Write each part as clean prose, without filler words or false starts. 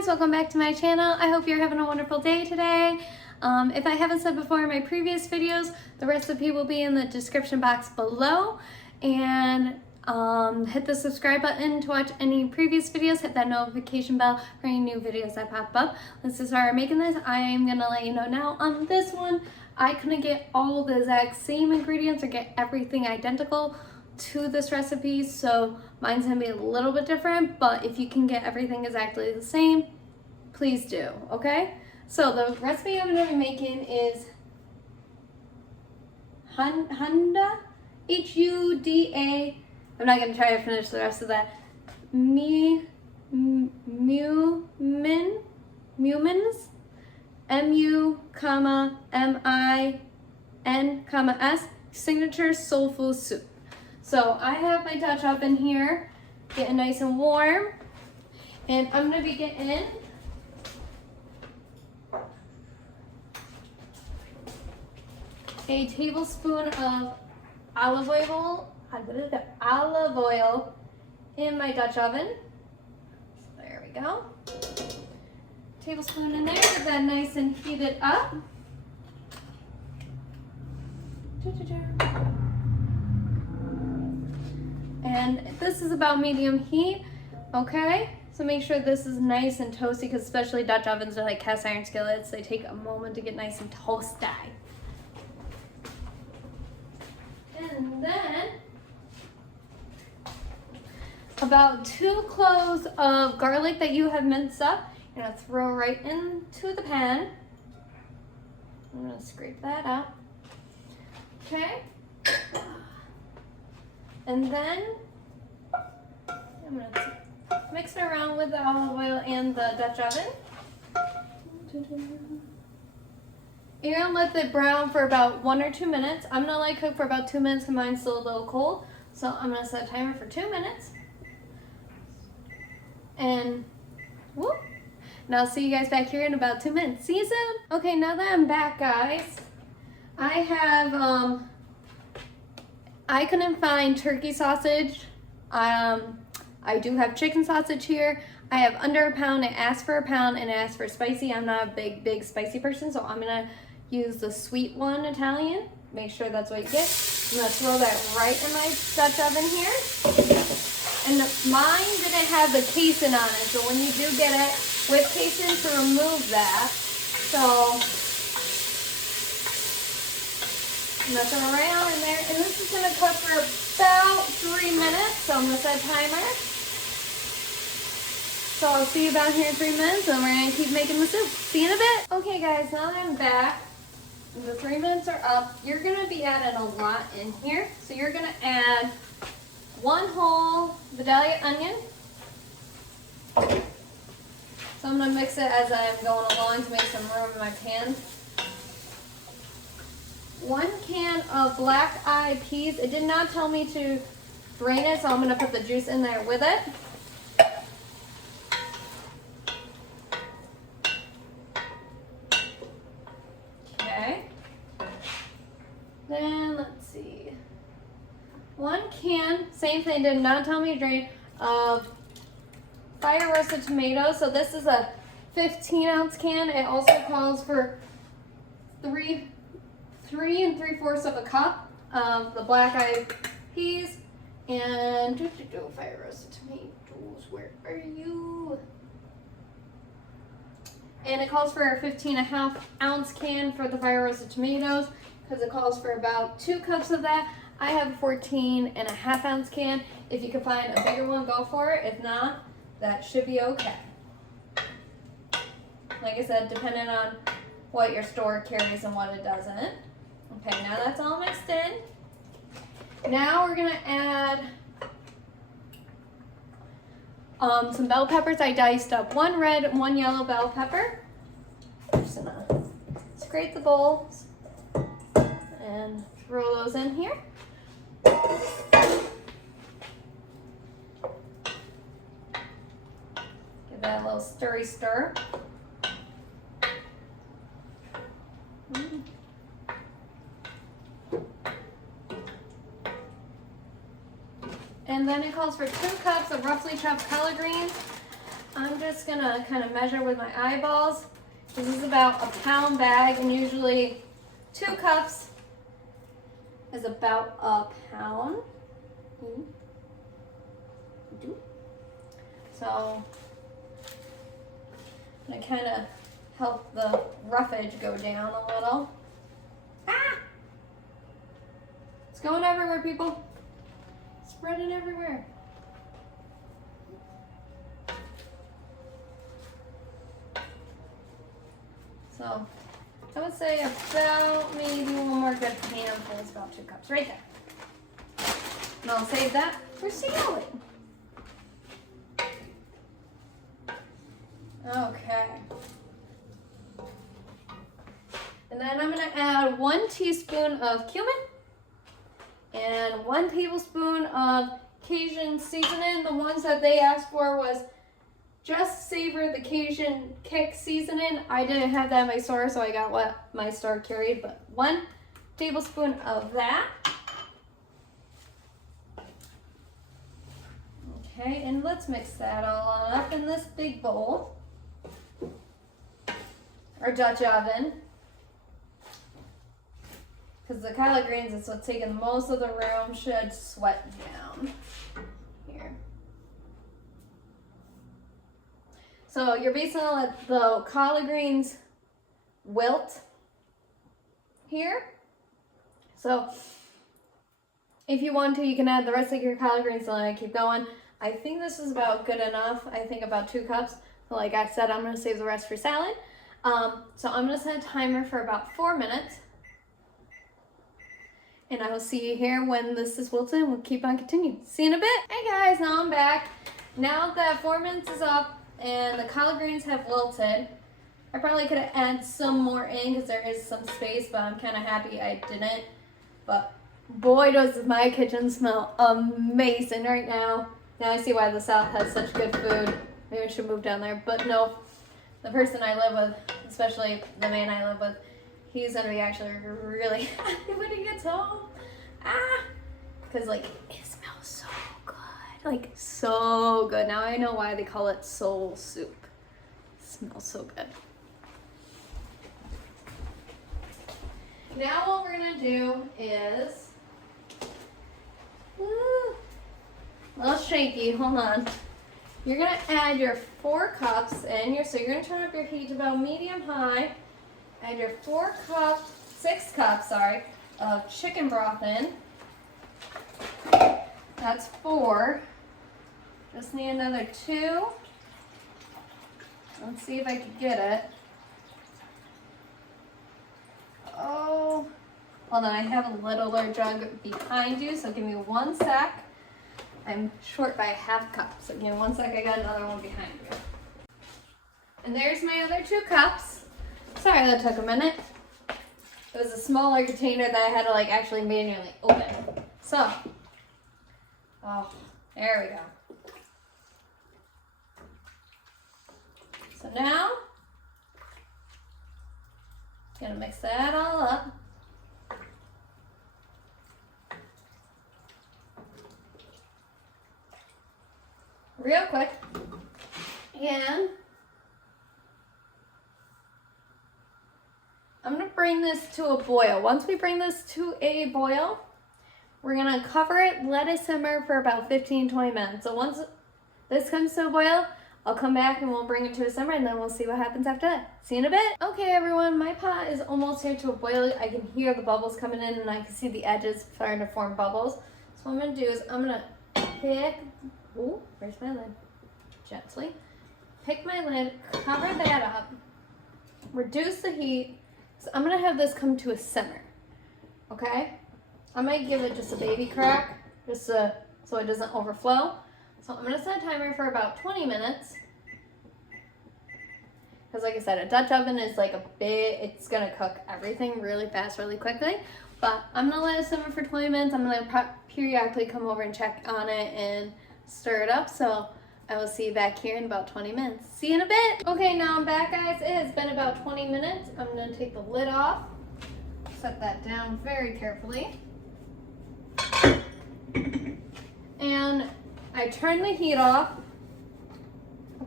guys, welcome back to my channel. I hope you're having a wonderful day today. If I haven't said before in my previous videos, the recipe will be in the description box below. And hit the subscribe button to watch any previous videos. Hit that notification bell for any new videos that pop up. Let's just start making this. I am gonna let you know now on this one, I couldn't get all the exact same ingredients or get everything identical to this recipe, so mine's gonna be a little bit different, but if you can get everything exactly the same, please do, okay? So the recipe I'm gonna be making is Huda, H-U-D-A. I'm not gonna try to finish the rest of that. Mumins, M-U-M-I-N-S, signature soulful soup. So I have my Dutch oven here, getting nice and warm, and I'm gonna be getting a tablespoon of olive oil in my Dutch oven. So there we go. Tablespoon in there, get that nice and heated up. And this is about medium heat, okay? So make sure this is nice and toasty, because especially Dutch ovens are like cast iron skillets. They take a moment to get nice and toasty. And then about 2 cloves of garlic that you have minced up, you're gonna throw right into the pan. I'm gonna scrape that out, okay? And then I'm going to mix it around with the olive oil and the Dutch oven. You're going to let it brown for about 1 or 2 minutes. I'm going to let it cook for about 2 minutes because mine's still a little cold. So I'm going to set a timer for 2 minutes. And whoop. And I'll see you guys back here in about 2 minutes. See you soon. Okay, now that I'm back, guys, I have I couldn't find turkey sausage. I do have chicken sausage here. I have under a pound. I asked for a pound and I asked for spicy. I'm not a big spicy person, so I'm gonna use the sweet one Italian. Make sure that's what you get. I'm gonna throw that right in my Dutch oven here. And mine didn't have the casing on it, so when you do get it with casing, to remove that. So I'm gonna throw it right on in there, and this is gonna cook for about 3 minutes, so I'm gonna set a timer. So I'll see you about here in 3 minutes, and we're gonna keep making the soup. See you in a bit. Okay guys, now that I'm back, the 3 minutes are up. You're gonna be adding a lot in here. So you're gonna add 1 whole Vidalia onion. So I'm gonna mix it as I'm going along to make some room in my pan. 1 can of black-eyed peas. It did not tell me to drain it, so I'm going to put the juice in there with it. Okay. Then, let's see. 1 can, same thing, did not tell me to drain, of fire roasted tomatoes. So this is a 15-ounce can. It also calls for 3 3/4 of a cup of the black-eyed peas and fire roasted tomatoes. Where are you? And it calls for a 15.5-ounce can for the fire roasted tomatoes, because it calls for about 2 cups of that. I have a 14.5-ounce can. If you can find a bigger one, go for it. If not, that should be okay. Like I said, depending on what your store carries and what it doesn't. Okay, now that's all mixed in. Now we're gonna add some bell peppers. I diced up 1 red and 1 yellow bell pepper. I'm just gonna scrape the bowls and throw those in here. Give that a little stirry stir. And then it calls for 2 cups of roughly chopped collard greens. I'm just gonna kind of measure with my eyeballs. This is about a pound bag, and usually 2 cups is about a pound. So I'm gonna kind of help the roughage go down a little. Ah! It's going everywhere, people. Spreading everywhere. So I would say about maybe one more good handful is about 2 cups right there. And I'll save that for sealing. Okay. And then I'm going to add 1 teaspoon of cumin and 1 tablespoon of Cajun seasoning. The ones that they asked for was Just Savor the Cajun Kick seasoning. I didn't have that in my store, so I got what my store carried, but 1 tablespoon of that. Okay, and let's mix that all up in this big bowl. Or Dutch oven. Because the collard greens is what's taking most of the room, should sweat down. Here. So you're basically gonna let the collard greens wilt here. So if you want to, you can add the rest of your collard greens and let it keep going. I think this is about good enough. I think about 2 cups. So like I said, I'm gonna save the rest for salad. So I'm gonna set a timer for about 4 minutes. And I will see you here when this is wilted. We'll keep on continuing. See you in a bit. Hey guys, now I'm back. Now that 4 minutes is up and the collard greens have wilted, I probably could have added some more in because there is some space, but I'm kind of happy I didn't. But boy, does my kitchen smell amazing right now. Now I see why the South has such good food. Maybe I should move down there. But no, the person I live with, especially the man I live with, he's gonna be actually really happy when he gets home. Because like, it smells so good. Like, so good. Now I know why they call it soul soup. It smells so good. Now what we're gonna do is, a little shaky, hold on. You're gonna add your 4 cups in, so you're gonna turn up your heat to about medium high. Add your 6 cups, of chicken broth in. That's 4. Just need another 2. Let's see if I can get it. Oh, hold on, I have a littler jug behind you, so give me 1 sec. I'm short by ½ cup, so give me 1 sec, I got another one behind you. And there's my other 2 cups. Sorry that took a minute. It was a smaller container that I had to like actually manually open. So, oh, there we go. So now, gonna mix that all up. Real quick. And I'm gonna bring this to a boil. Once we bring this to a boil, we're gonna cover it, let it simmer for about 15-20 minutes. So once this comes to a boil, I'll come back and we'll bring it to a simmer and then we'll see what happens after that. See you in a bit. Okay everyone, my pot is almost here to a boil. I can hear the bubbles coming in and I can see the edges starting to form bubbles. So what I'm gonna do is I'm gonna pick, ooh, where's my lid? Gently. Pick my lid, cover that up, reduce the heat. So I'm gonna have this come to a simmer, okay? I might give it just a baby crack, just so it doesn't overflow. So I'm gonna set a timer for about 20 minutes. Because like I said, a Dutch oven is like it's gonna cook everything really fast, really quickly. But I'm gonna let it simmer for 20 minutes. I'm gonna periodically come over and check on it and stir it up. So I will see you back here in about 20 minutes. See you in a bit. Okay, now I'm back, guys. It has been about 20 minutes. I'm gonna take the lid off, set that down very carefully. And I turn the heat off,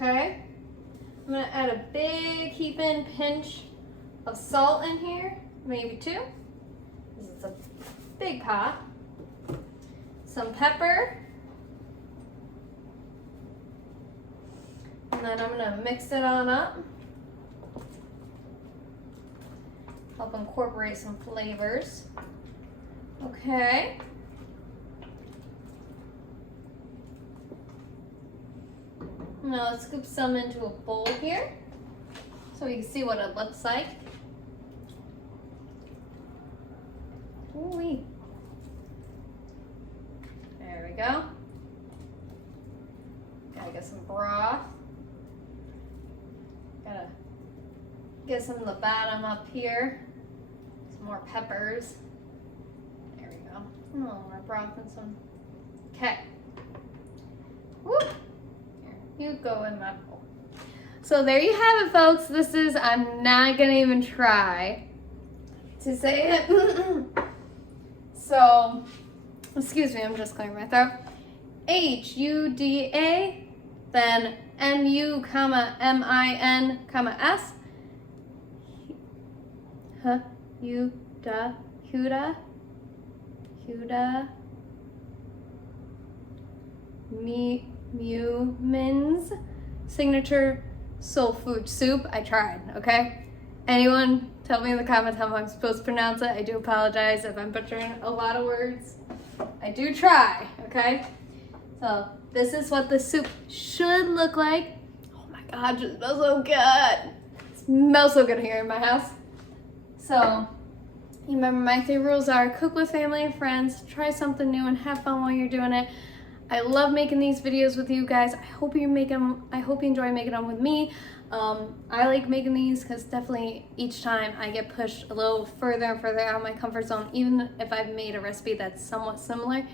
okay? I'm gonna add a big heaping pinch of salt in here, maybe 2, because it's a big pot. Some pepper. And then I'm gonna mix it on up. Help incorporate some flavors. Okay. Now let's scoop some into a bowl here so we can see what it looks like. Ooh-wee. There we go. Gotta get some broth. Gotta get some of the bottom up here. Some more peppers. There we go. A little more broth and some. Okay. Woo! Here, you go in my bowl. So there you have it, folks. This is, I'm not gonna even try to say it. So, excuse me, I'm just clearing my throat. Huda, then mu, comma, min, comma, s. Huda, minced signature soul food soup. I tried, okay? Anyone tell me in the comments how I'm supposed to pronounce it. I do apologize if I'm butchering a lot of words. I do try, okay? So this is what the soup should look like. Oh my God, it smells so good. It smells so good here in my house. So you remember my 3 rules are cook with family and friends, try something new and have fun while you're doing it. I love making these videos with you guys. I hope you enjoy making them with me. I like making these because definitely each time I get pushed a little further and further out of my comfort zone. Even if I've made a recipe that's somewhat similar,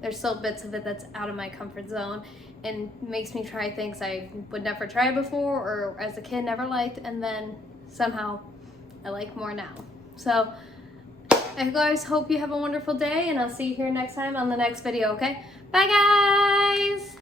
there's still bits of it that's out of my comfort zone and makes me try things I would never try before or as a kid never liked, and then somehow I like more now. So I guys hope you have a wonderful day, and I'll see you here next time on the next video, okay? Bye guys!